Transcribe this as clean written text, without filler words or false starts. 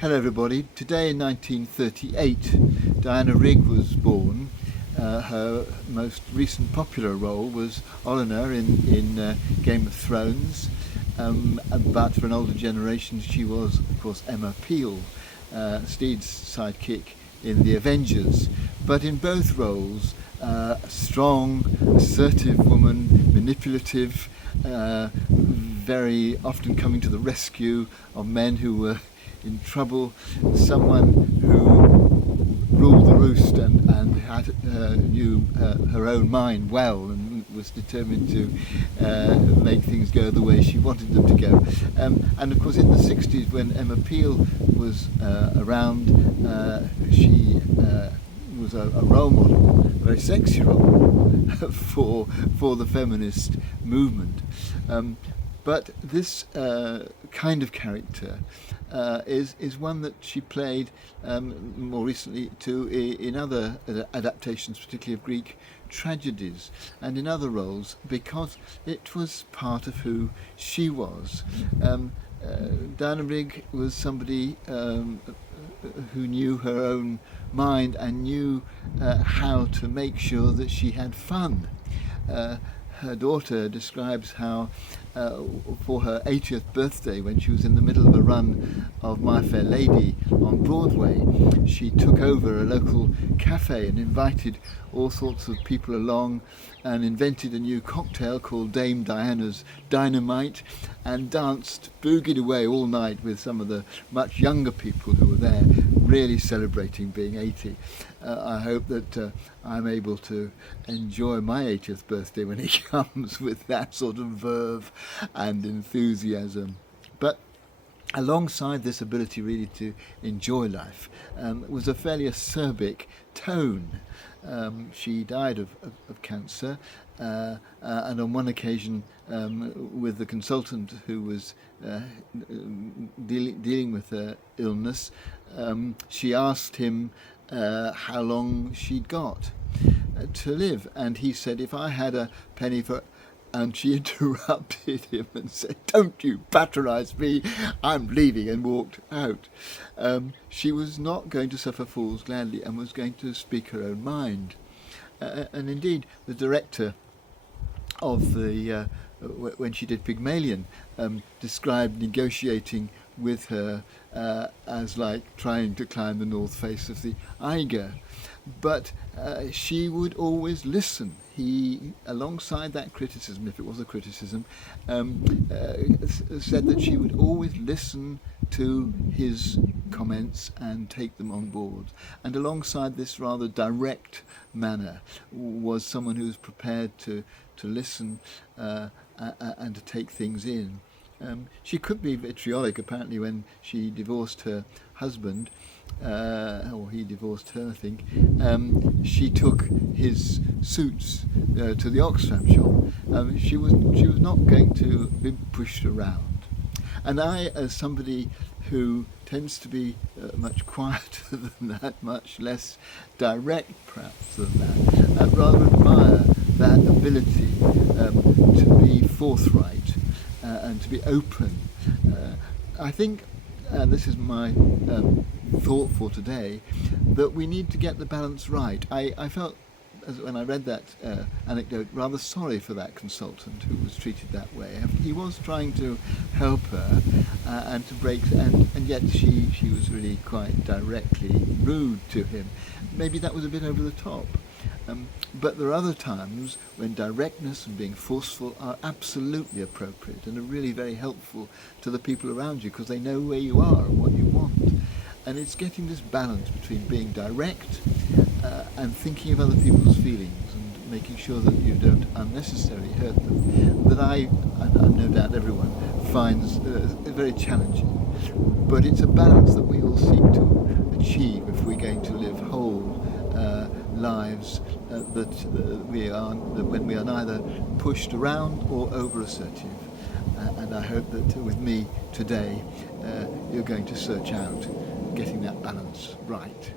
Hello everybody. Today in 1938, Diana Rigg was born. Her most recent popular role was Olenna in Game of Thrones, but for an older generation she was, of course, Emma Peel, Steed's sidekick in The Avengers. But in both roles, a strong, assertive woman, manipulative, very often coming to the rescue of men who were in trouble, someone who ruled the roost and knew her own mind well and was determined to make things go the way she wanted them to go. And of course in the 60s, when Emma Peel was around, she was a role model, a very sexy role model for the feminist movement. But this kind of character is one that she played more recently too in other adaptations, particularly of Greek tragedies and in other roles, because it was part of who she was. Diana Rigg was somebody who knew her own mind and knew how to make sure that she had fun. Her daughter describes how for her 80th birthday, when she was in the middle of a run of My Fair Lady on Broadway, she took over a local cafe and invited all sorts of people along and invented a new cocktail called Dame Diana's Dynamite and danced, boogied away all night with some of the much younger people who were there, really celebrating being 80. I hope that I'm able to enjoy my 80th birthday when it comes with that sort of verve and enthusiasm. But alongside this ability really to enjoy life was a fairly acerbic tone. She died of cancer, and on one occasion with the consultant who was dealing with her illness, she asked him how long she'd got to live, and he said, "If I had a penny for..." And she interrupted him and said, "Don't you patronise me, I'm leaving," and walked out. She was not going to suffer fools gladly and was going to speak her own mind. And indeed, the director of the when she did Pygmalion described negotiating with her as like trying to climb the north face of the Eiger. But she would always listen. He, alongside that criticism, if it was a criticism, said that she would always listen to his comments and take them on board. And alongside this rather direct manner was someone who was prepared to listen and to take things in. She could be vitriolic. Apparently when she divorced her husband, or he divorced her, I think, she took his suits to the Oxfam shop. She was not going to be pushed around. And I, as somebody who tends to be much quieter than that, much less direct perhaps than that, rather admire that ability to be forthright and to be open. I think, and this is my thought for today, that we need to get the balance right. I felt, when I read that anecdote, rather sorry for that consultant who was treated that way. He was trying to help her and to break, and yet she was really quite directly rude to him. Maybe that was a bit over the top. But there are other times when directness and being forceful are absolutely appropriate and are really very helpful to the people around you, because they know where you are and what you want. And it's getting this balance between being direct and thinking of other people's feelings and making sure that you don't unnecessarily hurt them, that I, and no doubt everyone, finds very challenging. But it's a balance that we all seek to achieve if we're going to live whole lives when we are neither pushed around or over assertive. And I hope that with me today you're going to search out getting that balance right.